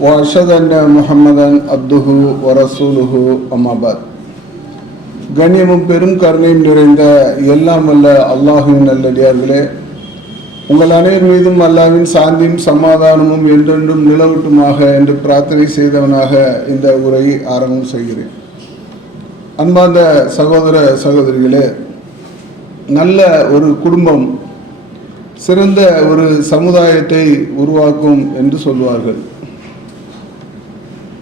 وأشهد أن محمدا عبده ورسوله أما بعد கண்ணியமும் பெரும் கருணையும் நிறைந்த எல்லாம் வல்ல அல்லாஹுவின் நல்லடியார்களே உங்கள் அனைவர் மீதும் அல்லாவின் சாந்தியும் சமாதானமும் என்றென்றும் நிலவட்டுமாக என்று பிரார்த்தனை செய்தவனாக இந்த உரையை ஆரம்பம் செய்கிறேன் அன்பார்ந்த சகோதர சகோதரிகளே நல்ல ஒரு குடும்பம் சிறந்த ஒரு சமுதாயத்தை உருவாக்கும் என்று சொல்வார்கள்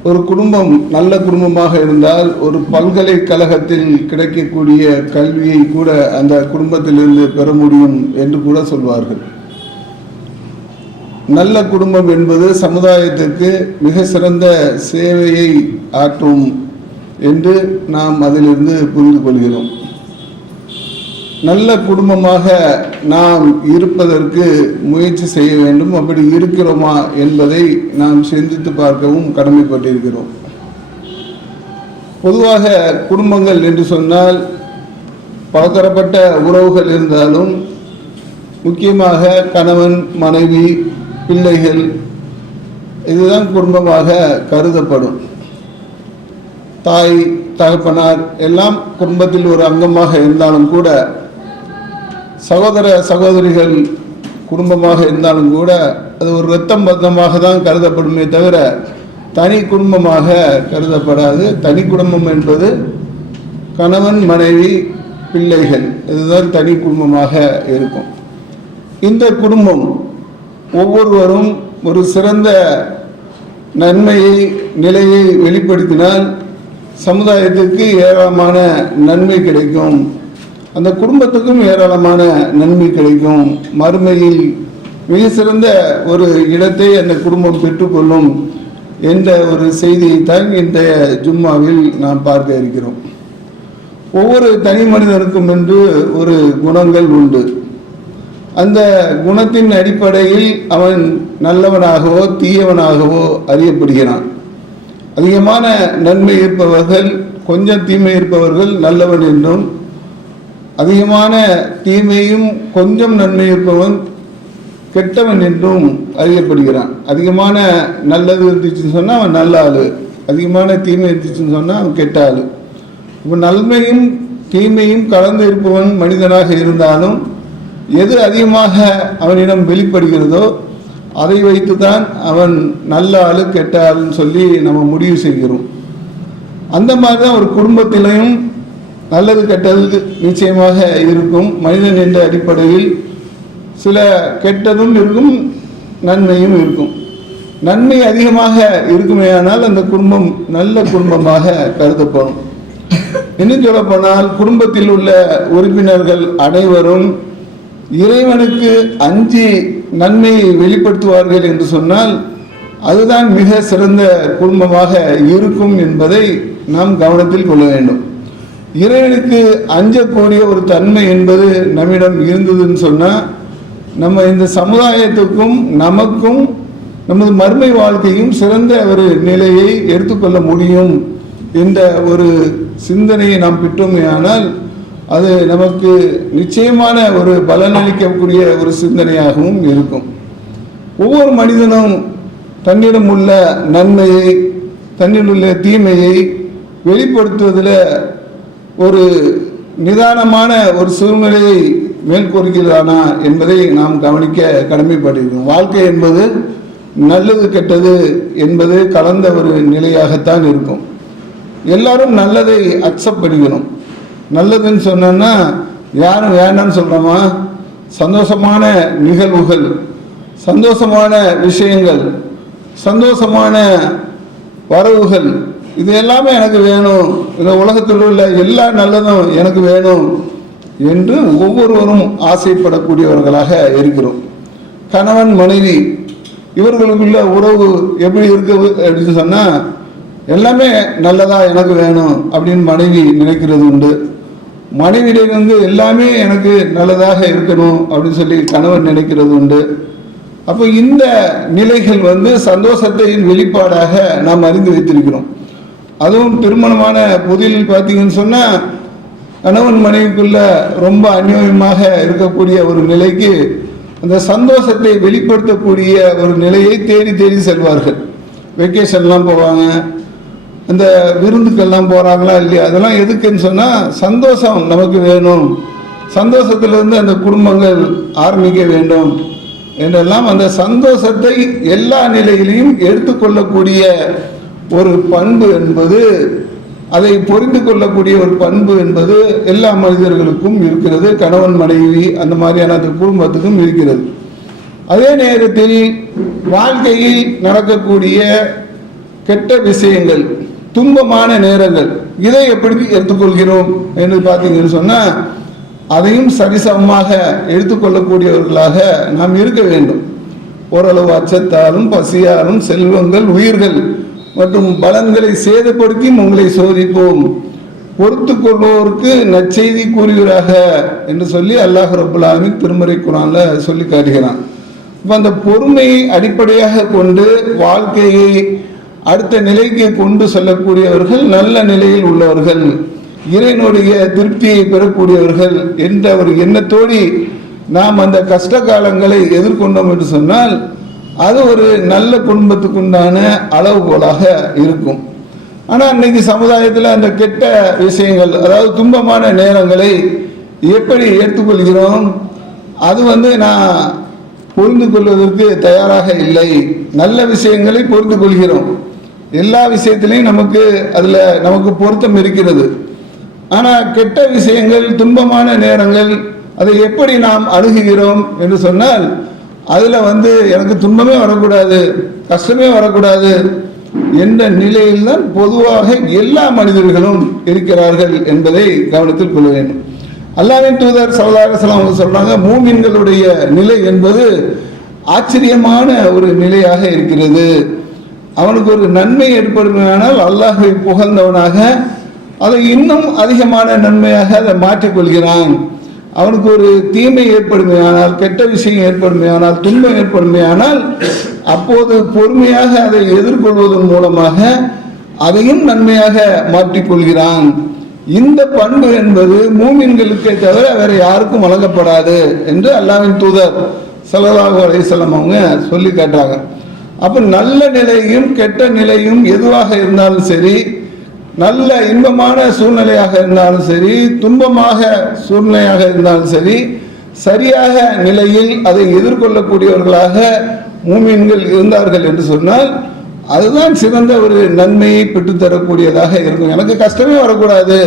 ஒரு குடும்பம் நல்ல குடும்பமாக இருந்தால் ஒரு பல்கலைக்கழகத்தில் கிடைக்கக்கூடிய கல்வியை கூட அந்த குடும்பத்திலிருந்து பெற முடியும் என்று கூட சொல்வார்கள். நல்ல குடும்பம் என்பது சமுதாயத்திற்கு மிக சிறந்த சேவையை ஆற்றும் என்று நாம் அதிலிருந்து புரிந்து கொள்கிறோம். நல்ல குடும்பமாக நாம் இருப்பதற்கு முயற்சி செய்ய வேண்டும். அப்படி இருக்கிறோமா என்பதை நாம் சிந்தித்து பார்க்கவும் கடமைப்பட்டிருக்கிறோம். பொதுவாக குடும்பங்கள் என்று சொன்னால் பலதரப்பட்ட உறவுகள் இருந்தாலும் முக்கியமாக கணவன் மனைவி பிள்ளைகள் இதுதான் குடும்பமாக கருதப்படும். தாய் தகப்பனார் எல்லாம் குடும்பத்தில் ஒரு அங்கமாக இருந்தாலும் கூட சகோதர சகோதரிகள் குடும்பமாக இருந்தாலும் கூட அது ஒரு ரத்தம் பத்தமாக தான் கருதப்படுமே தவிர தனி குடும்பமாக கருதப்படாது. தனி குடும்பம் என்பது கணவன் மனைவி பிள்ளைகள். இதுதான் தனி குடும்பமாக இருக்கும். இந்த குடும்பம் ஒவ்வொருவரும் ஒரு சிறந்த நன்மையை நிலையை வெளிப்படுத்தினால் சமுதாயத்திற்கு ஏராளமான நன்மை கிடைக்கும். அந்த குடும்பத்துக்கும் ஏராளமான நன்மை கிடைக்கும். மறுமையில் மிக சிறந்த ஒரு இடத்தை அந்த குடும்பம் பெற்றுக்கொள்ளும் என்ற ஒரு செய்தியைத்தான் இன்றைய ஜும்மாவில் நாம் பார்க்க இருக்கிறோம். ஒவ்வொரு தனி மனிதனுக்கும் என்று ஒரு குணங்கள் உண்டு. அந்த குணத்தின் அடிப்படையில் அவன் நல்லவனாகவோ தீயவனாகவோ அறியப்படுகிறான். அதிகமான நன்மை இருப்பவர்கள் கொஞ்சம் தீமை இருப்பவர்கள் நல்லவன் என்றும் அதிகமான தீமையும் கொஞ்சம் நன்மை இருப்பவன் கெட்டவன் என்றும் அறியப்படுகிறான். அதிகமான நல்லது இருந்துச்சுன்னு சொன்னால் அவன் நல்ல ஆள். அதிகமான தீமை இருந்துச்சுன்னு சொன்னால் அவன் கெட்ட ஆள். இப்போ நன்மையும் தீமையும் கலந்து இருப்பவன் மனிதனாக இருந்தாலும் எது அதிகமாக அவனிடம் வெளிப்படுகிறதோ அதை வைத்து தான் அவன் நல்ல ஆள் கெட்ட ஆளுன்னு சொல்லி நம்ம முடிவு செய்கிறோம். அந்த மாதிரி தான் ஒரு குடும்பத்திலையும் நல்லது கெட்டது நிச்சயமாக இருக்கும். மனிதன் என்ற அடிப்படையில் சில கெட்டதும் இருக்கும் நன்மையும் இருக்கும். நன்மை அதிகமாக இருக்குமேயானால் அந்த குடும்பம் நல்ல குடும்பமாக கருதப்படும். இன்னும் சொல்ல போனால் குடும்பத்தில் உள்ள உறுப்பினர்கள் அனைவரும் இறைவனுக்கு அஞ்சி நன்மையை வெளிப்படுத்துவார்கள் என்று சொன்னால் அதுதான் மிக சிறந்த குடும்பமாக இருக்கும் என்பதை நாம் கவனத்தில் கொள்ள வேண்டும். இறைவனுக்கு அஞ்சக்கூடிய ஒரு தன்மை என்பது நம்மிடம் இருந்ததுன்னு சொன்னால் நம்ம இந்த சமுதாயத்துக்கும் நமக்கும் நமது மறுமை வாழ்க்கையும் சிறந்த ஒரு நிலையை எடுத்துக்கொள்ள முடியும் என்ற ஒரு சிந்தனையை நாம் பெற்றோமே ஆனால் அது நமக்கு நிச்சயமான ஒரு பலனளிக்கக்கூடிய ஒரு சிந்தனையாகவும் இருக்கும். ஒவ்வொரு மனிதனும் தன்னிடம் உள்ள நன்மையை தன்னிடம் உள்ள தீமையை வெளிப்படுத்துவதில் ஒரு நிதானமான ஒரு சூழ்நிலையை மேற்கொள்கிறானா என்பதை நாம் கவனிக்க கடமைப்படுகிறோம் வாழ்க்கை என்பது நல்லது கெட்டது என்பது கலந்த ஒரு நிலையாகத்தான் இருக்கும். எல்லாரும் நல்லதை அக்செப்ட் பண்ணிக்கணும். நல்லதுன்னு சொன்னோன்னா யாரும் வேண்டாம்னு சொல்கிறோமா சந்தோஷமான நிகழ்வுகள் சந்தோஷமான விஷயங்கள் சந்தோஷமான வரவுகள் இது எல்லாமே எனக்கு வேணும். இந்த உலகத்தில் உள்ள எல்லா நல்லதும் எனக்கு வேணும் என்று ஒவ்வொருவரும் ஆசைப்படக்கூடியவர்களாக இருக்கிறோம். கணவன் மனைவி இவர்களுக்குள்ள உறவு எப்படி இருக்கு அப்படின்னு சொன்னால் எல்லாமே நல்லதா எனக்கு வேணும் அப்படின்னு மனைவி நினைக்கிறது உண்டு. மனைவியிலிருந்து எல்லாமே எனக்கு நல்லதாக இருக்கணும் அப்படின்னு சொல்லி கணவன் நினைக்கிறது உண்டு. அப்போ இந்த நிலைகள் வந்து சந்தோஷத்தின் வெளிப்பாடாக நாம் அறிந்து வைத்திருக்கிறோம். அதுவும் திருமணமான புதில் பார்த்தீங்கன்னு சொன்னால் கணவன் மனைவிக்குள்ள ரொம்ப அந்யோன்யமாக இருக்கக்கூடிய ஒரு நிலைக்கு அந்த சந்தோஷத்தை வெளிப்படுத்தக்கூடிய ஒரு நிலையை தேடி தேடி செல்வார்கள். வெக்கேஷன்லாம் போவாங்க. அந்த விருந்துக்கெல்லாம் போகிறாங்களா இல்லையா? அதெல்லாம் எதுக்குன்னு சொன்னால் சந்தோஷம் நமக்கு வேணும். சந்தோஷத்திலிருந்து அந்த குடும்பங்கள் ஆரம்பிக்க வேண்டும் என்றெல்லாம் அந்த சந்தோஷத்தை எல்லா நிலையிலையும் எடுத்துக்கொள்ளக்கூடிய ஒரு பண்பு என்பது அதை புரிந்து கொள்ளக்கூடிய ஒரு பண்பு என்பது எல்லா மனிதர்களுக்கும் இருக்கிறது. கணவன் மனைவி அந்த மாதிரியான அந்த குடும்பத்துக்கும் இருக்கிறது. அதே நேரத்தில் வாழ்க்கையில் நடக்கக்கூடிய கெட்ட விஷயங்கள் துன்பமான நேரங்கள் இதை எப்படி எடுத்துக்கொள்கிறோம் என்று பார்த்தீங்கன்னு சொன்னால் அதையும் சரிசமமாக எடுத்துக்கொள்ளக்கூடியவர்களாக நாம் இருக்க வேண்டும். ஓரளவு அச்சத்தாலும் பசியாலும் செல்வங்கள் உயிர்கள் மற்றும் பலன்களை சேதப்படுத்தி உங்களை சோதிப்போம். பொறுத்து கொள்வோருக்கு நற்செய்தி கூறுகிறாக என்று சொல்லி அல்லாஹ் ரபுல் திருமறை குரான்ல சொல்லி காட்டுகிறான். இப்போ அந்த பொறுமையை அடிப்படையாக கொண்டு வாழ்க்கையை அடுத்த நிலைக்கு கொண்டு செல்லக்கூடியவர்கள் நல்ல நிலையில் உள்ளவர்கள் இறைனுடைய திருப்தியை பெறக்கூடியவர்கள் என்ற ஒரு எண்ணத்தோடு நாம் அந்த கஷ்ட காலங்களை எதிர்கொண்டோம் என்று சொன்னால் அது ஒரு நல்ல குடும்பத்துக்கு உண்டான அளவுகோலாக இருக்கும். ஆனால் இன்னைக்கு சமுதாயத்தில் அந்த கெட்ட விஷயங்கள் அதாவது துன்பமான நேரங்களை எப்படி ஏற்றுக்கொள்கிறோம்? அது வந்து நான் புரிந்து கொள்வதற்கு தயாராக இல்லை. நல்ல விஷயங்களை புரிந்து கொள்கிறோம். எல்லா விஷயத்திலையும் நமக்கு அதில் நமக்கு பொருத்தம் இருக்கிறது. ஆனால் கெட்ட விஷயங்கள் துன்பமான நேரங்கள் அதை எப்படி நாம் அணுகுகிறோம் என்று சொன்னால் அதில் வந்து எனக்கு துன்பமே வரக்கூடாது கஷ்டமே வரக்கூடாது என்ற நிலையில் தான் பொதுவாக எல்லா மனிதர்களும் இருக்கிறார்கள் என்பதை கவனத்தில் கொள்ள வேண்டும். அல்லாவின் தூதர் சல்லாஹலாம் அவங்க சொல்றாங்க மூமின்களுடைய நிலை என்பது ஆச்சரியமான ஒரு நிலையாக இருக்கிறது. அவனுக்கு ஒரு நன்மை ஏற்படுமையானால் அல்லாஹை புகழ்ந்தவனாக அதை இன்னும் அதிகமான நன்மையாக அதை மாற்றிக்கொள்கிறான். அவனுக்கு ஒரு தீமை ஏற்படுமே ஆனால் கெட்ட விஷயம் ஏற்படுமே ஆனால் துன்பம் ஏற்படுமே ஆனால் அப்போது பொறுமையாக அதை எதிர்கொள்வதன் மூலமாக அதையும் நன்மையாக மாற்றிக்கொள்கிறான். இந்த பண்பு என்பது மூமின்களுக்கே தவிர வேற யாருக்கும் வழங்கப்படாது என்று அல்லாவின் தூதர் செலவாக அலையம் அவங்க சொல்லி காட்டுறாங்க. அப்ப நல்ல நிலையும் கெட்ட நிலையும் எதுவாக இருந்தாலும் சரி நல்ல இன்பமான சூழ்நிலையாக இருந்தாலும் சரி துன்பமாக சூழ்நிலையாக இருந்தாலும் சரி சரியாக நிலையில் அதை எதிர்கொள்ளக்கூடியவர்களாக மூமின்கள் இருந்தார்கள் என்று சொன்னால் அதுதான் சிறந்த ஒரு நன்மையை பெற்றுத்தரக்கூடியதாக இருக்கும். எனக்கு கஷ்டமே வரக்கூடாது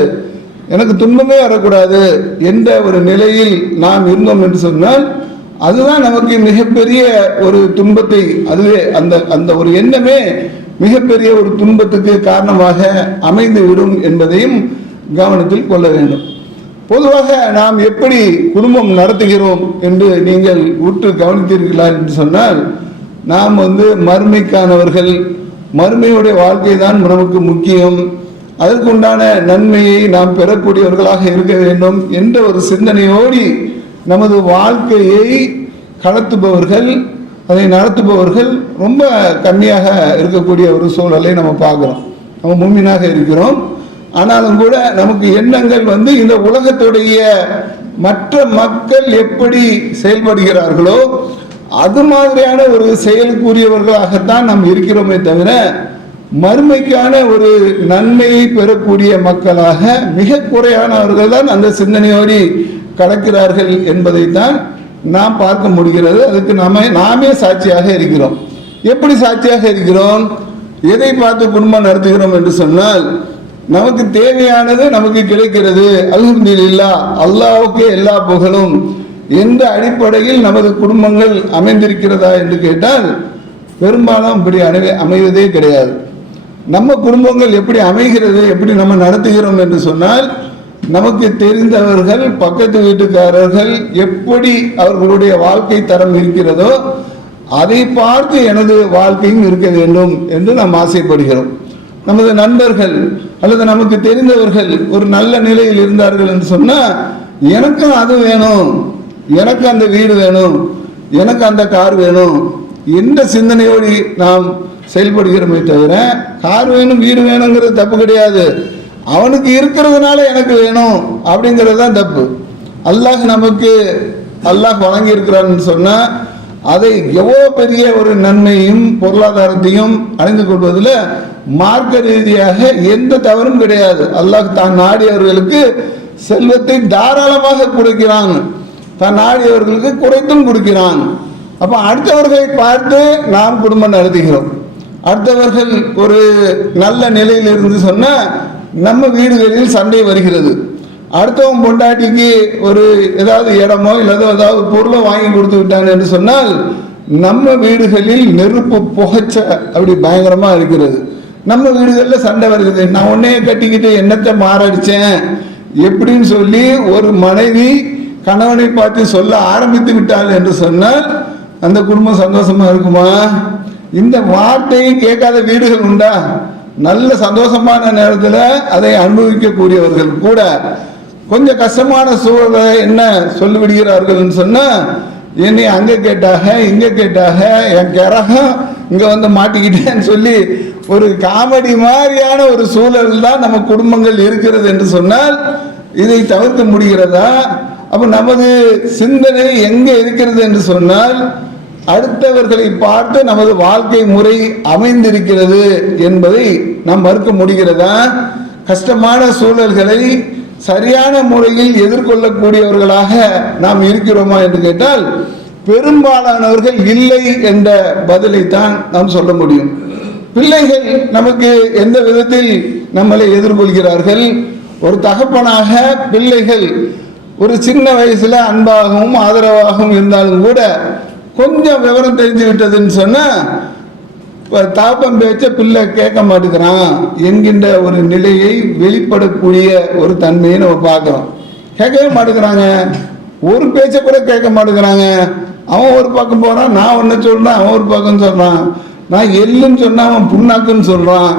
எனக்கு துன்பமே வரக்கூடாது என்ற ஒரு நிலையில் நாம் இருந்தோம் என்று சொன்னால் அதுதான் நமக்கு மிகப்பெரிய ஒரு துன்பத்தை அதுவே அந்த அந்த ஒரு எண்ணமே மிகப்பெரிய ஒரு துன்பத்துக்கு காரணமாக அமைந்து விடும் என்பதையும் கவனத்தில் கொள்ள வேண்டும். பொதுவாக நாம் எப்படி குடும்பம் நடத்துகிறோம் என்று நீங்கள் உற்று கவனித்தீர்களா என்று சொன்னால் நாம் வந்து மறுமைக்கானவர்கள் மறுமையுடைய வாழ்க்கை தான் நமக்கு முக்கியம் அதற்குண்டான நன்மையை நாம் பெறக்கூடியவர்களாக இருக்க வேண்டும் என்ற ஒரு சிந்தனையோடு நமது வாழ்க்கையை கடத்துபவர்கள் அதை நடத்துபவர்கள் ரொம்ப கம்மியாக இருக்கக்கூடிய ஒரு சூழலை நம்ம பார்க்குறோம். நம்ம மும்மினாக இருக்கிறோம். ஆனாலும் கூட நமக்கு எண்ணங்கள் வந்து இந்த உலகத்துடைய மற்ற மக்கள் எப்படி செயல்படுகிறார்களோ அது மாதிரியான ஒரு செயலுக்குரியவர்களாகத்தான் நாம் இருக்கிறோமே தவிர மறுமைக்கான ஒரு நன்மையை பெறக்கூடிய மக்களாக மிக குறையானவர்கள் தான் அந்த சிந்தனையோடு கடக்கிறார்கள் என்பதைத்தான் நாம் பார்க்க முடிகிறது அதுக்கு நாம நாமே சாட்சியாக இருக்கிறோம். எப்படி சாட்சியாக இருக்கிறோம்? எதை பார்த்து குடும்பம் நடத்துகிறோம் என்று சொன்னால் நமக்கு தேவையானது நமக்கு கிடைக்கிறது. அல்ஹம்துலில்லா அல்லாவுக்கே எல்லா புகழும். எந்த அடிப்படையில் நமது குடும்பங்கள் அமைந்திருக்கிறதா என்று கேட்டால் பெரும்பாலும் இப்படி அணை அமைவதே கிடையாது. நம்ம குடும்பங்கள் எப்படி அமைகிறது எப்படி நம்ம நடத்துகிறோம் என்று சொன்னால் நமக்கு தெரிந்தவர்கள் பக்கத்து வீட்டுக்காரர்கள் எப்படி அவர்களுடைய வாழ்க்கை தரம் இருக்கிறதோ அதை பார்த்து எனது வாழ்க்கையும் இருக்க வேண்டும் என்று நாம் ஆசைப்படுகிறோம். நமது நண்பர்கள் அல்லது நமக்கு தெரிந்தவர்கள் ஒரு நல்ல நிலையில் இருந்தார்கள் என்று சொன்னால் எனக்கும் அது வேணும் எனக்கு அந்த வீடு வேணும் எனக்கு அந்த கார் வேணும் என்ற சிந்தனையோடு நாம் செயல்படுகிறோமே தவிர கார் வேணும் வீடு வேணுங்கிறது தப்பு கிடையாது. அவனுக்கு இருக்கிறதுனால எனக்கு வேணும் அப்படிங்கிறது தான் தப்பு. அல்லாஹ் நமக்கு அல்லாஹ் வழங்கி சொன்னால் அதை எவ்வளோ பெரிய ஒரு நன்மையும் பொருளாதாரத்தையும் அடைந்து கொள்வதில் மார்க்க ரீதியாக எந்த தவறும் கிடையாது. அல்லாஹ் தான் நாடியவர்களுக்கு செல்வத்தை தாராளமாக கொடுக்கிறான். தான் நாடியவர்களுக்கு குறைத்தும் கொடுக்கிறான். அப்போ அடுத்தவர்களை பார்த்து நாம் குடும்பம் நடத்துகிறோம். அடுத்தவர்கள் ஒரு நல்ல நிலையில் இருந்து சொன்னால் நம்ம வீடுகளில் சண்டை வருகிறது. அடுத்தவன் பொண்டாட்டிக்கு ஒரு ஏதாவது இடமோ இல்லாத ஏதாவது பொருளோ வாங்கி கொடுத்து விட்டான் என்று சொன்னால் நம்ம வீடுகளில் நெருப்பு புகைச்ச அப்படி பயங்கரமாக இருக்கிறது. நம்ம வீடுகளில் சண்டை வருகிறது. நான் உன்னையே கட்டிக்கிட்டு என்னத்தை மாறடிச்சேன் எப்படின்னு சொல்லி ஒரு மனைவி கணவனை பார்த்து சொல்ல ஆரம்பித்து விட்டாள் என்று சொன்னால் அந்த குடும்பம் சந்தோஷமா இருக்குமா? இந்த வார்த்தையை கேட்காத வீடுகள் உண்டா? நல்ல சந்தோஷமான நேரத்தில் அதை அனுபவிக்கக்கூடியவர்கள் கூட கொஞ்சம் கஷ்டமான சூழலை என்ன சொல்லி விடுகிறார்கள்னு என்னை அங்கே கேட்டாக இங்கே கேட்டாக என் கிரகம் இங்கே வந்து மாட்டிக்கிட்டேன்னு சொல்லி ஒரு காமெடி மாதிரியான ஒரு சூழல் தான் நம்ம குடும்பங்கள் இருக்கிறது என்று சொன்னால் இதை தவிர்க்க முடிகிறதா? அப்போ நமது சிந்தனை எங்கே இருக்கிறது என்று சொன்னால் அடுத்தவர்களை பார்த்து நமது வாழ்க்கை முறை அமைந்திருக்கிறது என்பதை நாம் மறுக்க முடிகிறதா? கஷ்டமான சூழல்களை சரியான முறையில் எதிர்கொள்ளக்கூடியவர்களாக நாம் இருக்கிறோமா என்று கேட்டால் பெரும்பாலானவர்கள் இல்லை என்ற பதிலை தான் நாம் சொல்ல முடியும். பிள்ளைகள் நமக்கு எந்த விதத்தில் நம்மளை எதிர்கொள்கிறார்கள்? ஒரு தகப்பனாக பிள்ளைகள் ஒரு சின்ன வயசுல அன்பாகவும் ஆதரவாகவும் இருந்தாலும் கூட கொஞ்சம் விவரம் தெரிஞ்சு விட்டதுன்னு சொன்னால் தாப்பம் பேச்ச பிள்ளை கேட்க மாட்டேங்கிறான். என்கின்ற ஒரு நிலையை வெளிப்படக்கூடிய ஒரு தன்மையை நம்ம பார்க்குறோம். கேட்கவே மாட்டேங்கிறாங்க. ஒரு பேச்ச கூட கேட்க மாட்டேங்கிறாங்க. அவன் ஒரு பக்கம் போகிறான் நான் ஒன்று சொல்கிறேன் அவன் ஒரு பக்கம் சொல்கிறான் நான் எள்ளுன்னு சொன்னால் அவன் புண்ணாக்குன்னு சொல்கிறான்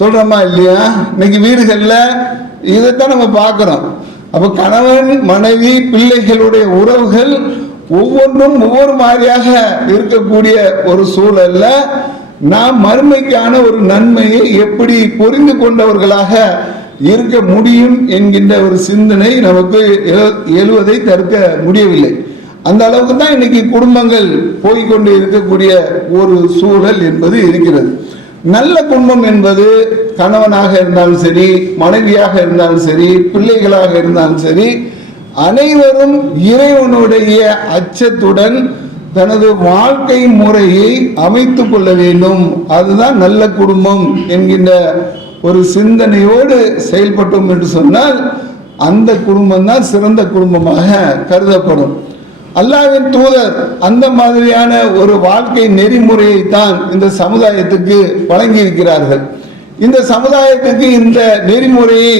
சொல்கிறோமா இல்லையா? இன்னைக்கு வீடுகளில் இதைத்தான் நம்ம பார்க்குறோம். அப்போ கணவன் மனைவி பிள்ளைகளுடைய உறவுகள் ஒவ்வொன்றும் ஒவ்வொரு மாதிரியாக இருக்கக்கூடிய ஒரு சூழல்ல நாம் மறுமைக்கான ஒரு நன்மையை எப்படி புரிந்து கொண்டவர்களாக இருக்க முடியும் என்கின்ற ஒரு சிந்தனை நமக்கு எழு- எழுவதை தடுக்க முடியவில்லை. அந்த அளவுக்கு தான் இன்னைக்கு குடும்பங்கள் போய்கொண்டு இருக்கக்கூடிய ஒரு சூழல் என்பது இருக்கிறது. நல்ல குடும்பம் என்பது கணவனாக இருந்தாலும் சரி மனைவியாக இருந்தாலும் சரி பிள்ளைகளாக இருந்தாலும் சரி அனைவரும் இறைவனுடைய அச்சத்துடன் தனது வாழ்க்கை முறையை அமைத்து கொள்ள வேண்டும். அதுதான் நல்ல குடும்பம் என்கின்ற ஒரு சிந்தனையோடு செயல்பட்டோம் என்று சொன்னால் அந்த குடும்பம் தான் சிறந்த குடும்பமாக கருதப்படும். அல்லாவின் தூதர் அந்த மாதிரியான ஒரு வாழ்க்கை நெறிமுறையை தான் இந்த சமுதாயத்துக்கு வழங்கி இருக்கிறார்கள் இந்த சமுதாயத்துக்கு இந்த நெறிமுறையை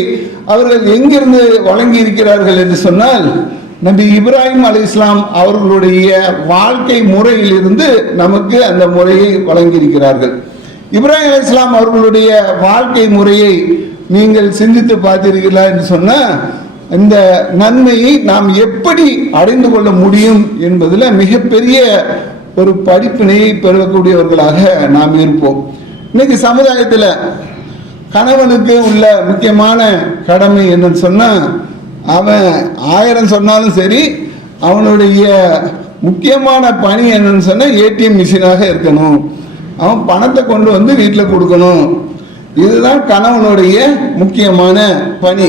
அவர்கள் எங்கிருந்து வழங்கி இருக்கிறார்கள் என்று சொன்னால் நபி இப்ராஹிம் அலி இஸ்லாம் அவர்களுடைய வாழ்க்கை முறையிலிருந்து நமக்கு அந்த முறையை வழங்கியிருக்கிறார்கள். இப்ராஹிம் அலி இஸ்லாம் அவர்களுடைய வாழ்க்கை முறையை நீங்கள் சிந்தித்து பார்த்தீர்களா என்று சொன்னால் இந்த நன்மையை நாம் எப்படி அடைந்து கொள்ள முடியும் என்பதில் மிகப்பெரிய ஒரு படிப்பினையை பெறக்கூடியவர்களாக நாம் இருப்போம். இன்னைக்கு சமுதாயத்தில் கணவனுக்கு உள்ள முக்கியமான கடமை என்னன்னு சொன்னால் அவன் ஆயிரம் சொன்னாலும் சரி அவனுடைய முக்கியமான பணி என்னன்னு சொன்னால் ஏடிஎம் மிஷினாக இருக்கணும். அவன் பணத்தை கொண்டு வந்து வீட்டில் கொடுக்கணும். இதுதான் கணவனுடைய முக்கியமான பணி.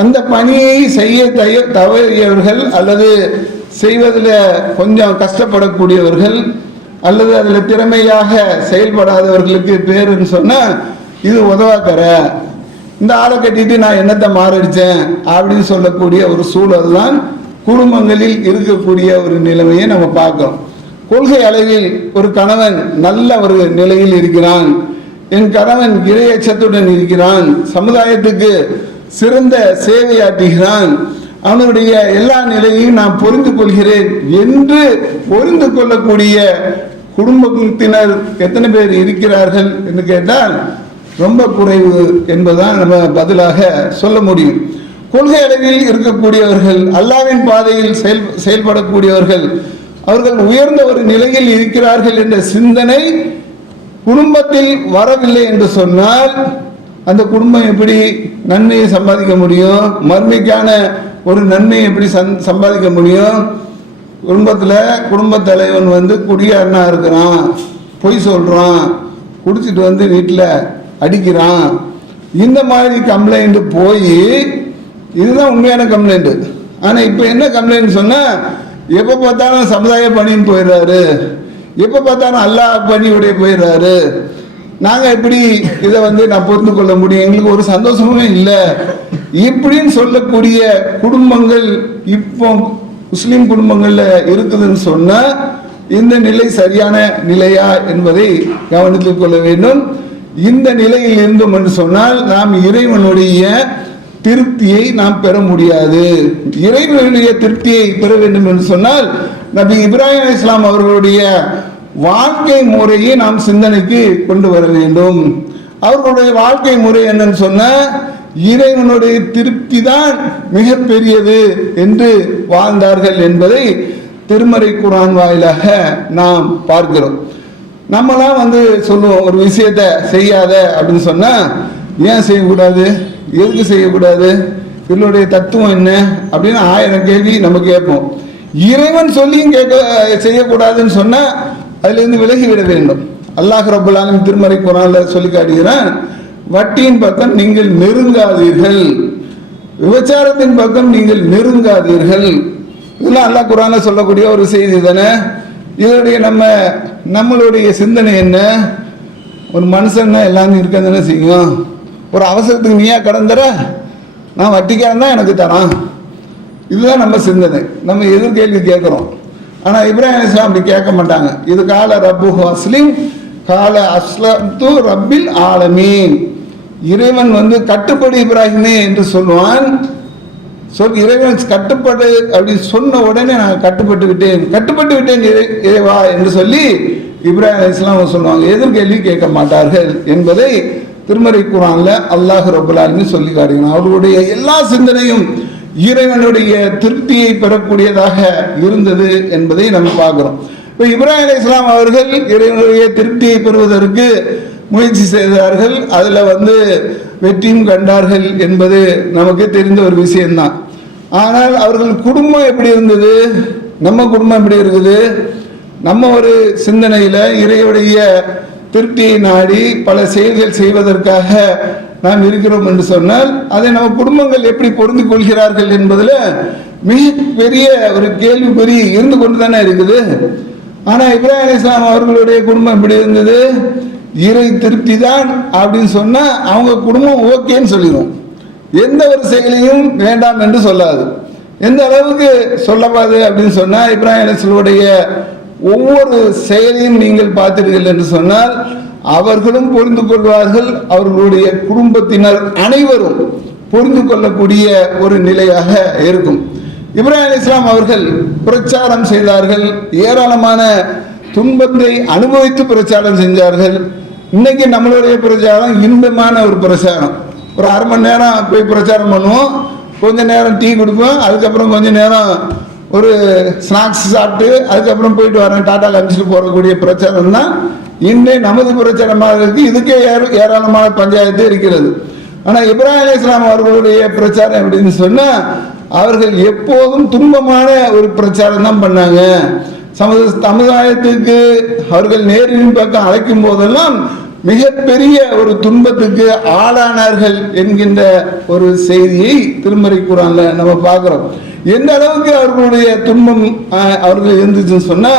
அந்த பணியை செய்ய தய தவறியவர்கள் அல்லது செய்வதில் கொஞ்சம் கஷ்டப்படக்கூடியவர்கள் அல்லது அதில் திறமையாக செயல்படாதவர்களுக்கு பேருன்னு சொன்னால் இது உதவாக்கற. இந்த ஆளை கட்டிட்டு நான் என்னத்தை மாறடிச்சேன் அப்படின்னு சொல்லக்கூடிய ஒரு சூழல் தான் குடும்பங்களில் இருக்கக்கூடிய ஒரு நிலைமையை நம்ம பார்க்கிறோம். கொள்கை அளவில் ஒரு கணவன் நல்ல ஒரு நிலையில் இருக்கிறான். என் கணவன் இரையச்சத்துடன் இருக்கிறான். சமுதாயத்துக்கு சிறந்த சேவையாற்றுகிறான். அவனுடைய எல்லா நிலையையும் நான் புரிந்து கொள்கிறேன் என்று புரிந்து கொள்ளக்கூடிய குடும்பத்தினர் எத்தனை பேர் இருக்கிறார்கள் என்று கேட்டால் ரொம்ப குறைவு என்பதுதான் நம்ம பதிலாக சொல்ல முடியும். கொள்கை அளவில் இருக்கக்கூடியவர்கள் அல்லாவின் பாதையில் செயல் செயல்படக்கூடியவர்கள் அவர்கள் உயர்ந்த ஒரு நிலையில் இருக்கிறார்கள் என்ற சிந்தனை குடும்பத்தில் வரவில்லை என்று சொன்னால் அந்த குடும்பம் எப்படி நன்மையை சம்பாதிக்க முடியும்? மர்மைக்கான ஒரு நன்மையை எப்படி சந் சம்பாதிக்க முடியும்? குடும்பத்தில் குடும்ப தலைவன் வந்து குடியாரனாக இருக்கிறான் பொய் சொல்கிறான் குடிச்சிட்டு வந்து வீட்டில் அடிக்கிறான். இந்த மாதிரி கம்ப்ளைண்ட் போய் இதுதான் உண்மையான கம்ப்ளைண்ட் ஆனால் இப்போ என்ன கம்ப்ளைண்ட் சொன்னால் எப்போ பார்த்தாலும் சமுதாய பணின்னு போயிடுறாரு. எப்போ பார்த்தாலும் அல்லாஹ் பணியுடைய போயிடுறாரு. நாங்கள் எப்படி இதை வந்து நான் புரிந்து கொள்ள முடியும்? எங்களுக்கு ஒரு சந்தோஷமும் இல்லை. இப்படின்னு சொல்லக்கூடிய குடும்பங்கள் இப்போ முஸ்லீம் குடும்பங்களில் இருக்குதுன்னு சொன்னால் இந்த நிலை சரியான நிலையா என்பதை கவனத்தில் கொள்ள வேண்டும். இந்த நிலையில் இருந்தோம் என்று சொன்னால் நாம் இறைவனுடைய திருப்தியை நாம் பெற முடியாது. இறைவனுடைய திருப்தியை பெற வேண்டும் என்று சொன்னால் நபி இப்ராஹிம் இஸ்லாம் அவர்களுடைய வாழ்க்கை முறையை நாம் சிந்தனைக்கு கொண்டு வர வேண்டும். அவர்களுடைய வாழ்க்கை முறை என்னன்னு சொன்ன இறைவனுடைய திருப்தி தான் மிகப்பெரியது என்று வாழ்ந்தார்கள் என்பதை திருமறை குரான் வாயிலாக நாம் பார்க்கிறோம். நம்மலாம் வந்து சொல்லுவோம் ஒரு விஷயத்த செய்யாத அப்படின்னு சொன்னால் ஏன் செய்யக்கூடாது? எதுக்கு செய்யக்கூடாது? இதனுடைய தத்துவம் என்ன? அப்படின்னு ஆயிரம் கேள்வி நம்ம கேட்போம். இறைவன் சொல்லியும் கேட்க செய்யக்கூடாதுன்னு சொன்னால் அதுலேருந்து விலகிவிட வேண்டும். அல்லாஹ் ரபுல்லாலும் திருமறை குரானில் சொல்லி காட்டுகிறான் வட்டியின் பக்கம் நீங்கள் நெருங்காதீர்கள். விபச்சாரத்தின் பக்கம் நீங்கள் நெருங்காதீர்கள். இதெல்லாம் அல்லாஹ் குரானில் சொல்லக்கூடிய ஒரு செய்தி தானே? இதனுடைய நம்ம நம்மளுடைய சிந்தனை என்ன? ஒரு மனுஷன் எல்லாரும் இருக்க தானே செய்யும். ஒரு அவசரத்துக்கு நீயா கடன் தர? நான் வட்டிக்காரன் தான் எனக்கு தரான். இதுதான் நம்ம சிந்தனை. நம்ம எதிர்கேள்வி கேட்குறோம். ஆனால் இப்ராஹிம் இஸ்லாம் அப்படி கேட்க மாட்டாங்க. இது கால ரப்பு அஸ்லிம் கால அஸ்லத்து ரப்பில் ஆலமீன். இறைவன் வந்து கட்டுப்படி இப்ராஹிமே என்று சொல்லுவான். சொல் இறைவன் கட்டுப்படு அப்படின்னு சொன்ன உடனே நான் கட்டுப்பட்டு விட்டேன் கட்டுப்பட்டு விட்டேன் இறை- இறைவா என்று சொல்லி இப்ராஹிம் இஸ்லாம் சொல்லுவாங்க. எதிர்கேள்வி கேட்க மாட்டார்கள் என்பதை திருமறை குரான்ல அல்லாஹ் ரபுல்லாலுமே சொல்லி காட்டுகிறான். அவர்களுடைய எல்லா சிந்தனையும் இறைவனுடைய திருப்தியை பெறக்கூடியதாக இருந்தது என்பதை நம்ம பார்க்கிறோம். இப்போ இப்ராஹிம் இஸ்லாம் அவர்கள் இறைவனுடைய திருப்தியை பெறுவதற்கு முயற்சி செய்தார்கள். அதில் வந்து வெற்றியும் கண்டார்கள் என்பது நமக்கு தெரிந்த ஒரு விஷயம்தான். ஆனால் அவர்கள் குடும்பம் எப்படி இருந்தது? நம்ம குடும்பம் எப்படி இருக்குது? நம்ம ஒரு சிந்தனையில இறையுடைய திருப்தியை நாடி பல செயல்கள் செய்வதற்காக நாம் இருக்கிறோம் என்று சொன்னால் அதை நம்ம குடும்பங்கள் எப்படி பொருந்து கொள்கிறார்கள் என்பதுல மிகப்பெரிய பெரிய ஒரு கேள்விக்குறி இருந்து கொண்டு தானே இருக்குது. ஆனா இப்ராஹிம் இஸ்லாம் அவர்களுடைய குடும்பம் எப்படி இருந்தது? இறை திருப்தி தான் அப்படின்னு சொன்னால் அவங்க குடும்பம் ஓகேன்னு சொல்லிடும் எந்த ஒரு செயலையும் வேண்டாம் என்று சொல்லாது. எந்த அளவுக்கு சொல்லப்பாது அப்படின்னு சொன்னால் இப்ராஹிம் அலிஸ்லுடைய ஒவ்வொரு செயலையும் நீங்கள் பார்த்தீர்கள் என்று சொன்னால் அவர்களும் புரிந்து கொள்வார்கள் அவர்களுடைய குடும்பத்தினர் அனைவரும் புரிந்து கொள்ளக்கூடிய ஒரு நிலையாக இருக்கும். இப்ராஹிம் இஸ்லாம் அவர்கள் பிரச்சாரம் செய்தார்கள் ஏராளமான துன்பத்தை அனுபவித்து பிரச்சாரம் செஞ்சார்கள். இன்னைக்கு நம்மளுடைய பிரச்சாரம் இன்பமான ஒரு பிரச்சாரம். ஒரு அரை மணி நேரம் போய் பிரச்சாரம் பண்ணுவோம். கொஞ்ச நேரம் டீ கொடுப்போம். அதுக்கப்புறம் கொஞ்ச நேரம் ஒரு ஸ்நாக்ஸ் சாப்பிட்டு அதுக்கப்புறம் போயிட்டு வரேன். டாட்டா அனுப்பிச்சிட்டு போகக்கூடிய பிரச்சாரம் தான் இன்னும் நமது பிரச்சாரமாக இருக்கு. இதுக்கே ஏற- ஏராளமான பஞ்சாயத்து இருக்கிறது. ஆனால் இப்ராஹிம் இஸ்லாம் அவர்களுடைய பிரச்சாரம் எப்படின்னு சொன்னால் அவர்கள் எப்போதும் துன்பமான ஒரு பிரச்சாரம் தான் பண்ணாங்க. சமுத சமுதாயத்துக்கு அவர்கள் நேரின் பக்கம் அழைக்கும் போதெல்லாம் மிகப்பெரிய ஒரு துன்பத்துக்கு ஆளானார்கள் என்கின்ற ஒரு செய்தியை திருமறை குரான்ல நம்ம பார்க்கிறோம். எந்த அளவுக்கு அவர்களுடைய துன்பம் அவர்கள் இருந்துச்சுன்னு சொன்னா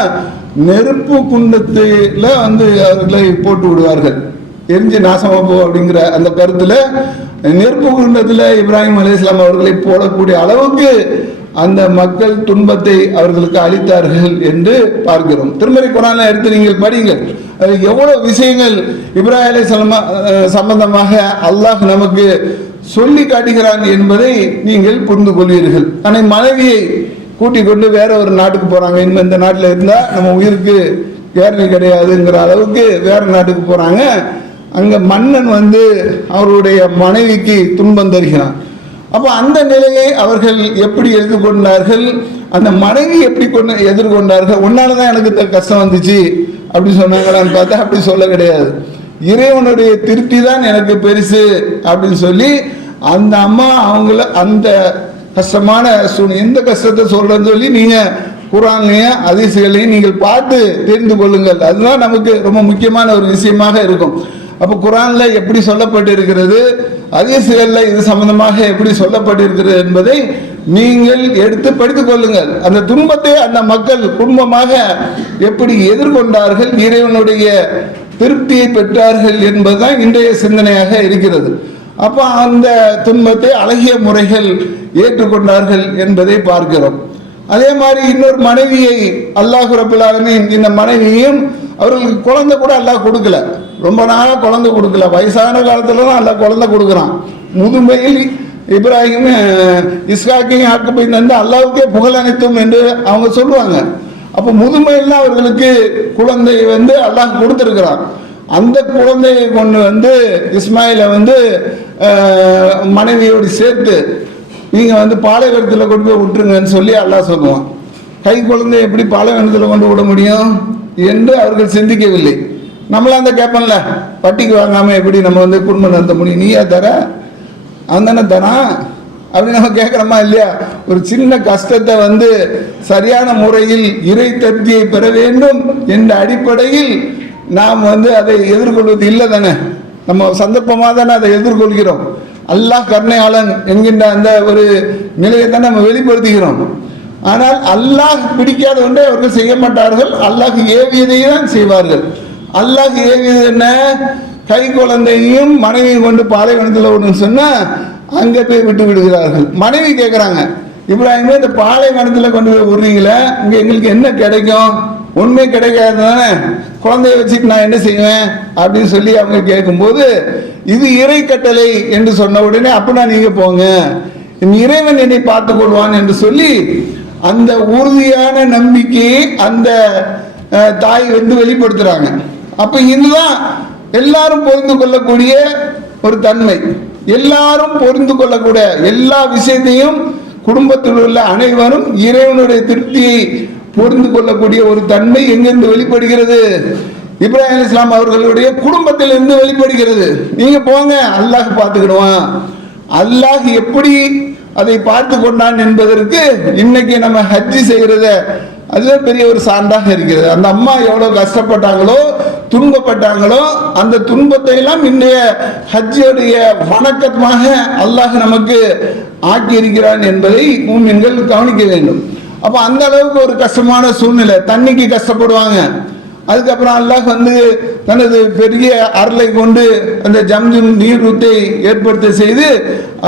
நெருப்பு குண்டத்துல வந்து அவர்களை போட்டு விடுவார்கள். எரிஞ்சு நாசமா போ அப்படிங்கிற அந்த கருத்துல நெருப்பு குண்டத்துல இப்ராஹிம் அலைஹிஸ்ஸலாம் அவர்களை போடக்கூடிய அளவுக்கு அந்த மக்கள் துன்பத்தை அவர்களுக்கு அளித்தார்கள் என்று பார்க்கிறோம். திருமறை குரானை எடுத்து நீங்கள் படிங்கள் எவ்வளவு விஷயங்கள் இப்ராஹிம் அலி அஹ், சம்பந்தமாக அல்லாஹ் நமக்கு சொல்லி காட்டுகிறான் என்பதை நீங்கள் புரிந்து கொள்வீர்கள். ஆனால் மனைவியை கூட்டிக் கொண்டு வேற ஒரு நாட்டுக்கு போறாங்க. இன்னும் இந்த நாட்டில் இருந்தா நம்ம உயிருக்கு கேரணி கிடையாதுங்கிற அளவுக்கு வேற நாட்டுக்கு போறாங்க. அங்கே மன்னன் வந்து அவருடைய மனைவிக்கு துன்பம் தருகிறான். அப்போ அந்த நிலையை அவர்கள் எப்படி எதிர்கொண்டார்கள்? அந்த மனைவி எப்படி கொண்டு எதிர்கொண்டார்கள்? உன்னால தான் எனக்கு இந்த கஷ்டம் வந்துச்சு. அப்படி சொன்னாங்களான்னு பார்த்தா அப்படி சொல்ல கிடையாது. இறைவனுடைய திருப்தி தான் எனக்கு பெருசு அப்படின்னு சொல்லி அந்த அம்மா அவங்கள அந்த கஷ்டமான சூழ்நிலை எந்த கஷ்டத்தை சொல்றேன்னு சொல்லி நீங்க குரான்லையும் அதிசயங்களையும் நீங்கள் பார்த்து தெரிந்து கொள்ளுங்கள். அதுதான் நமக்கு ரொம்ப முக்கியமான ஒரு விஷயமாக இருக்கும். அப்போ குரான்ல எப்படி சொல்லப்பட்டிருக்கிறது? அதிசயங்கள்ல இது சம்பந்தமாக எப்படி சொல்லப்பட்டிருக்கிறது என்பதை நீங்கள் எடுத்து படித்துக் கொள்ளுங்கள். அந்த துன்பத்தை அந்த மக்கள் குடும்பமாக எப்படி எதிர்கொண்டார்கள் இறைவனுடைய திருப்தியை பெற்றார்கள் என்பதுதான் இன்றைய சிந்தனையாக இருக்கிறது. அப்போ அந்த துன்பத்தை அழகிய முறைகள் ஏற்றுக்கொண்டார்கள் என்பதை பார்க்கிறோம். அதே மாதிரி இன்னொரு மனைவியை அல்லாஹ் ரபுல் இந்த மனைவியும் அவர்களுக்கு குழந்தை கூட அல்லாஹ் கொடுக்கல. ரொம்ப நாளாக குழந்தை கொடுக்கல. வயசான காலத்துல தான் அல்லாஹ் குழந்தை கொடுக்குறான். முதுமையில் இப்ராஹிம் இஸ்காக்கையும் ஆக்கப்பை தந்து அல்லாவுக்கே புகழ் அனைத்தும் என்று அவங்க சொல்லுவாங்க. அப்போ முதுமையில் அவர்களுக்கு குழந்தை வந்து அல்லாஹ் கொடுத்துருக்குறான். அந்த குழந்தையை கொண்டு வந்து இஸ்மாயிலை வந்து மனைவியோடு சேர்த்து நீங்கள் வந்து பாலைவனத்தில் கொண்டு போய் விட்டுருங்கன்னு சொல்லி அல்லாஹ் சொல்லுவான். கை குழந்தை எப்படி பாலைவனத்தில் கொண்டு விட முடியும் என்று அவர்கள் சிந்திக்கவில்லை. நம்மளாம் அந்த கேட்போம்ல பட்டிக்கு வாங்காமல் எப்படி நம்ம வந்து குடும்பம் நடத்த முடியும்? நீயா தர? அந்தன தரா? தரான் அப்படி நம்ம கேட்குறோமா இல்லையா? ஒரு சின்ன கஷ்டத்தை வந்து சரியான முறையில் இறை தருப்தியை பெற வேண்டும் என்ற அடிப்படையில் நாம் வந்து அதை எதிர்கொள்வது இல்லை தானே நம்ம சந்தர்ப்பமாக தானே அதை எதிர்கொள்கிறோம். அல்லாஹ் கருணையாளன் என்கின்ற அந்த ஒரு நிலையை தான் நம்ம வெளிப்படுத்துகிறோம். ஆனால் அல்லாஹ் பிடிக்காத ஒன்றை அவர்கள் செய்ய மாட்டார்கள். அல்லாஹ் ஏவியதை தான் செய்வார்கள். அல்லாஹ் ஏவியது என்ன? கை குழந்தையும் மனைவியும் கொண்டு பாலைவனத்தில் ஒன்று சொன்னால் அங்கே போய் விட்டு விடுகிறார்கள். மனைவி கேட்குறாங்க இப்ராஹிமே இந்த பாலைவனத்தில் கொண்டு போய் விடுறீங்களே இங்கே எங்களுக்கு என்ன கிடைக்கும்? உண்மை கிடைக்காது தானே குழந்தைய வச்சுட்டு நான் என்ன செய்வேன் அப்படின்னு சொல்லி அவங்க கேட்கும்போது இது இறை கட்டளை என்று சொன்ன உடனே அப்படின்னா நீங்க போங்க. இறைவன் என்னை பார்த்து கொள்வான் என்று சொல்லி அந்த உறுதியான நம்பிக்கையை அந்த தாய் வந்து வெளிப்படுத்துறாங்க. அப்ப இதுதான் எல்லாரும் பொருந்து கொள்ளக்கூடிய ஒரு தன்மை. எல்லாரும் பொருந்து கொள்ளக்கூடிய எல்லா விஷயத்தையும் குடும்பத்தில் உள்ள அனைவரும் இறைவனுடைய திருப்தியை பொருந்து கொள்ளக்கூடிய ஒரு தன்மை எங்கிருந்து வெளிப்படுகிறது? இப்ராஹிம் இஸ்லாம் அவர்களுடைய குடும்பத்தில் இருந்து வெளிப்படுகிறது. நீங்க போங்க அல்லாஹ் பார்த்துக்கிடுவான். அல்லாஹ் எப்படி அதை பார்த்து கொண்டான் என்பதற்கு இன்னைக்கு நம்ம ஹஜ்ஜி செய்கிறத அதுவே பெரிய ஒரு சான்றாக இருக்கிறது. அந்த அம்மா எவ்வளவு கஷ்டப்பட்டாங்களோ துன்பப்பட்டாங்களோ அந்த துன்பத்தை எல்லாம் இன்றைய ஹஜ்ஜியுடைய வணக்கமாக அல்லாஹ் நமக்கு ஆக்கி இருக்கிறான் என்பதை மூமின்கள் கவனிக்க வேண்டும். அப்போ அந்த அளவுக்கு ஒரு கஷ்டமான சூழ்நிலை. தண்ணிக்கு கஷ்டப்படுவாங்க. அதுக்கப்புறம் அல்லாஹ் வந்து தனது பெரிய அருளை கொண்டு அந்த ஜம்ஜும் நீரூத்தை ஏற்படுத்த செய்து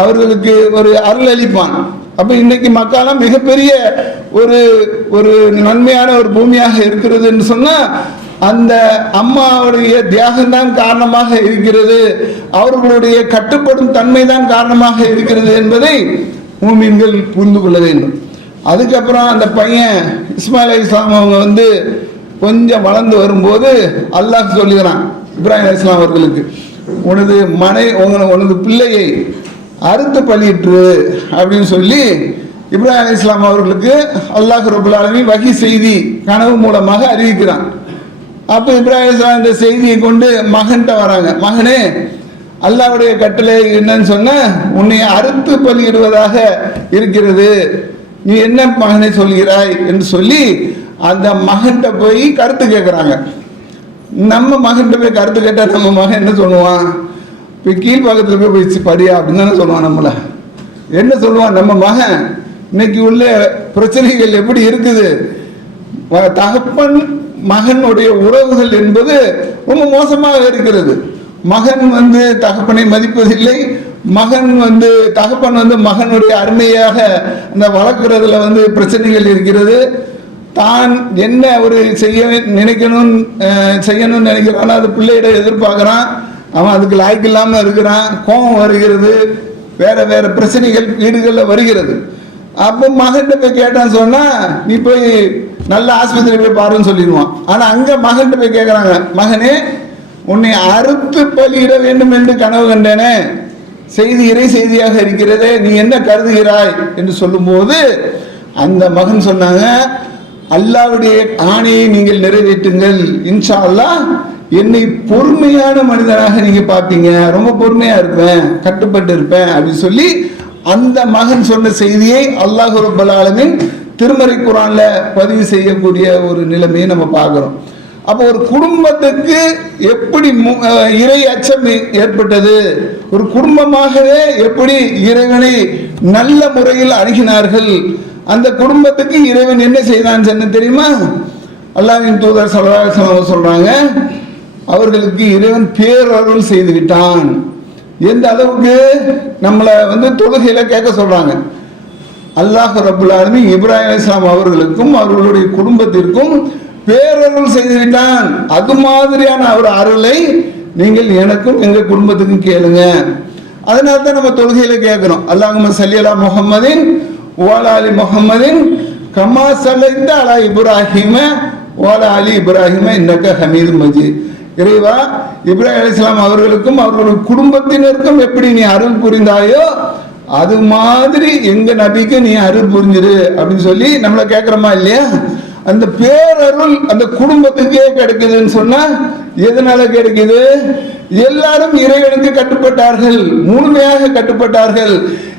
அவர்களுக்கு ஒரு அருள் அளிப்பான். அப்போ இன்னைக்கு மக்களாம் மிகப்பெரிய ஒரு ஒரு நன்மையான ஒரு பூமியாக இருக்கிறதுன்னு சொன்னால் அந்த அம்மாவுடைய தியாகம்தான் காரணமாக இருக்கிறது. அவர்களுடைய கட்டுப்படும் தன்மை தான் காரணமாக இருக்கிறது என்பதை மூமின்கள் புரிந்து கொள்ள வேண்டும். அதுக்கப்புறம் அந்த பையன் இஸ்மாயில் அலி இஸ்லாம் அவங்க வந்து கொஞ்சம் வளர்ந்து வரும்போது அல்லாஹ் சொல்லுகிறான் இப்ராஹிம் அலி இஸ்லாம் அவர்களுக்கு உனது மனை உங்க உனது பிள்ளையை அறுத்து பள்ளிட்டு அப்படின்னு சொல்லி இப்ராஹிம் அலி இஸ்லாம் அவர்களுக்கு அல்லாஹ் ரபுல்லாலுமே வகி செய்தி கனவு மூலமாக அறிவிக்கிறான். அப்போ இப்ராஹிம் இஸ்லாம் இந்த செய்தியை கொண்டு மகன்கிட்ட வராங்க மகனே அல்லாஹ்வுடைய கட்டளை என்னன்னு சொன்ன உன்னை அறுத்து பலியிடுவதாக இருக்கிறது. நீ என்ன மகனை சொல்கிறாய் என்று சொல்லி அந்த மகன்கிட்ட போய் கருத்து கேட்குறாங்க நம்ம மகன்கிட்ட போய் கருத்து கேட்டால் நம்ம மகன் என்ன சொல்லுவான்? இப்போ கீழ்ப்பாக்கத்தில் போய் போய் படியா அப்படின்னு தானே சொல்லுவான் நம்மளை. என்ன சொல்லுவான் நம்ம மகன்? இன்னைக்கு உள்ள பிரச்சனைகள் எப்படி இருக்குது? தகப்பன் மகனுடைய உறவுகள் என்பது ரொம்ப மோசமாக இருக்கிறது. மகன் வந்து தகப்பனை மதிப்பதில்லை மகன் வந்து தகப்பன் வந்து மகனுடைய அருமையாக அந்த வளர்க்குறதுல வந்து பிரச்சனைகள் இருக்கிறது. தான் என்ன ஒரு செய்ய நினைக்கணும் செய்யணும்னு நினைக்கிறானோ அது பிள்ளையிட எதிர்பார்க்குறான். அவன் அதுக்கு லாய்க்கு இல்லாமல் இருக்கிறான். கோபம் வருகிறது. வேற வேற பிரச்சனைகள் வீடுகளில் வருகிறது. அப்போ மகன்கிட்ட போய் கேட்டான்னு சொன்னால் நீ போய் நல்ல ஆஸ்பத்திரி போய் பாருன்னு சொல்லிடுவான். ஆனால் அங்கே மகன்கிட்ட போய் கேட்குறாங்க மகனே உன்னை அறுத்து பலியிட வேண்டும் என்று கனவு கண்டேனே. செய்தி இறை செய்தியாக இருக்கிறதே நீ என்ன கருதுகிறாய்? என்று சொல்லும்போது அந்த மகன் சொன்னாங்க அல்லாவுடைய ஆணையை நீங்கள் நிறைவேற்றுங்கள். இன்ஷா அல்லா என்னை பொறுமையான மனிதனாக நீங்க பார்ப்பீங்க ரொம்ப பொறுமையா இருப்பேன் கட்டுப்பட்டு இருப்பேன் அப்படின்னு சொல்லி அந்த மகன் சொன்ன செய்தியை அல்லாஹ் ரப்பல் திருமறை குரான்ல பதிவு செய்யக்கூடிய ஒரு நிலைமையை நம்ம பார்க்கிறோம். அப்போ ஒரு குடும்பத்துக்கு எப்படி மு- இறை அச்சம் ஏற்பட்டது? ஒரு குடும்பமாகவே எப்படி இறைவனை நல்ல முறையில் அணுகினார்கள்? அந்த குடும்பத்துக்கு இறைவன் என்ன செய்தான் சொன்ன தெரியுமா? அல்லாவின் தூதர் சல்லல்லாஹு சொல்றாங்க அவர்களுக்கு இறைவன் பேரருள் செய்து விட்டான். எந்த அளவுக்கு? நம்மளை வந்து தொழுகையில கேட்க சொல்றாங்க. அல்லாஹ் ரபுல்லாலுமே இப்ராஹிம் இஸ்லாம் அவர்களுக்கும் அவர்களுடைய குடும்பத்திற்கும் பேரருள் செய்துவிட்டான். அது மாதிரியான அவர் அருளை நீங்கள் எனக்கும் எங்கள் குடும்பத்துக்கும் கேளுங்க. அதனால தான் நம்ம தொழுகையில கேட்கிறோம். அல்லாஹும்ம சல்லி முகமதின் ஓலாலி ஓலா அலி முஹம்மதின் கமா சலைந்த அலா இப்ராஹிம ஓலா அலி இப்ராஹிம இன்னக்க ஹமீது மஜீத். இறைவா இப்ராஹிம் அலைஹிஸ்ஸலாம் அவர்களுக்கும் அவர்களுடைய குடும்பத்தினருக்கும் எப்படி நீ அருள் புரிந்தாயோ அது மாதிரி எங்க நபிக்கு நீ அருள் புரிஞ்சிரு அப்படின்னு சொல்லி நம்மளை கேட்கிறோமா இல்லையா? அந்த பேரருள் அந்த குடும்பத்துக்கே கிடைக்குதுன்னு சொன்னா எதனால கிடைக்குது? எல்லாரும் இறைவனுக்கு கட்டுப்பட்டார்கள் முழுமையாக கட்டுப்பட்டார்கள்.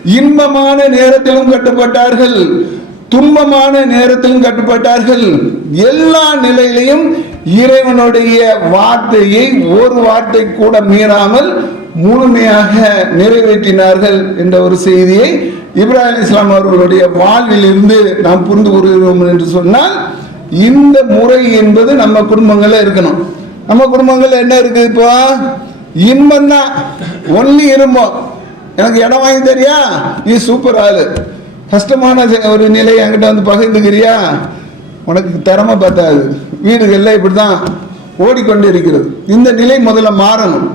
இன்பமான நேரத்திலும் கட்டுப்பட்டார்கள். துன்பமான நேரத்திலும் கட்டுப்பட்டார்கள். எல்லா நிலையிலையும் இறைவனுடைய வார்த்தையை ஒரு வார்த்தை கூட மீறாமல் முழுமையாக நிறைவேற்றினார்கள் என்ற ஒரு செய்தியை இப்ராஹிம் இஸ்லாம் அவர்களுடைய வாழ்வில் இருந்து நாம் புரிந்து கொள்கிறோம் என்று சொன்னால் இந்த முறை என்பது நம்ம குடும்பங்கள்ல இருக்கணும். நம்ம குடும்பங்கள்ல என்ன இருக்கு இப்போ? இன்பம் தான். ஒன்லி இரும்போம் எனக்கு இடம் வாங்கி தெரியா? நீ சூப்பர் ஆளு. கஷ்டமான ஒரு நிலை என்கிட்ட வந்து பகிர்ந்துக்கிறியா? உனக்கு திறமை பத்தாது. வீடுகளில் இப்படி தான் ஓடிக்கொண்டு இருக்கிறது இந்த நிலை முதல்ல மாறணும்.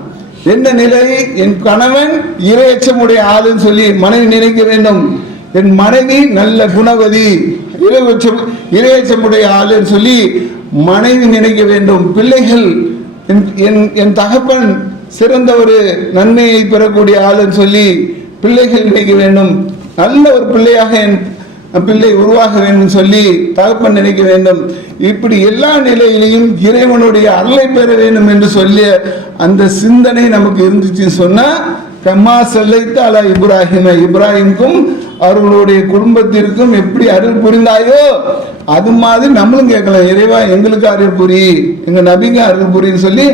என்ன நிலை? என் கணவன் இரையச்சமுடைய ஆளுன்னு சொல்லி மனைவி நினைக்க வேண்டும். என் மனைவி நல்ல குணவதி. இரையச்சம் இரையச்சமுடைய ஆளுன்னு சொல்லி மனைவி நினைக்க வேண்டும். பிள்ளைகள் என் என்- என் தகப்பன் சிறந்த ஒரு நன்மையை பெறக்கூடிய ஆளுன்னு சொல்லி பிள்ளைகள் நினைக்க வேண்டும். நல்ல ஒரு பிள்ளையாக என் பிள்ளை உருவாக வேண்டும் சொல்லி தகப்பன் நினைக்க வேண்டும். இப்படி எல்லா நிலையிலையும் இறைவனுடைய அருளை பெற வேண்டும் என்று சொல்லி அந்த சிந்தனை நமக்கு இருந்துச்சுன்னு சொன்னா கம்மா செல்லைத்து அலா இப்ராஹிம. இப்ராஹிம்க்கும் அவர்களுடைய குடும்பத்திற்கும் எப்படி அருள் புரிந்தாயோ அது மாதிரி நம்மளும் கேட்கலாம். இறைவா எங்களுக்கு அருள் புரி எங்க நபிங்க அருள் புரின்னு சொல்லி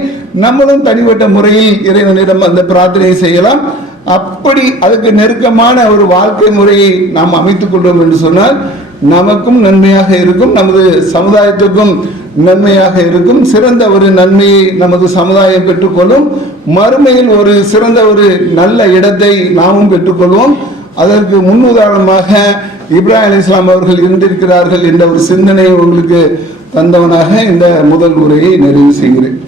நம்மளும் தனிப்பட்ட முறையில் இறைவனிடம் அந்த பிரார்த்தனை செய்யலாம். அப்படி அதுக்கு நெருக்கமான ஒரு வாழ்க்கை முறையை நாம் அமைத்துக் கொண்டோம் என்று சொன்னால் நமக்கும் நன்மையாக இருக்கும் நமது சமுதாயத்துக்கும் நன்மையாக இருக்கும். சிறந்த ஒரு நன்மையை நமது சமுதாயம் பெற்றுக்கொள்ளும். மறுமையில் ஒரு சிறந்த ஒரு நல்ல இடத்தை நாமும் பெற்றுக்கொள்வோம். அதற்கு முன்னுதாரணமாக இப்ராஹிம் அலி இஸ்லாம் அவர்கள் இருந்திருக்கிறார்கள் என்ற ஒரு சிந்தனையை உங்களுக்கு தந்தவனாக இந்த முதல் உரையை நிறைவு செய்கிறேன்.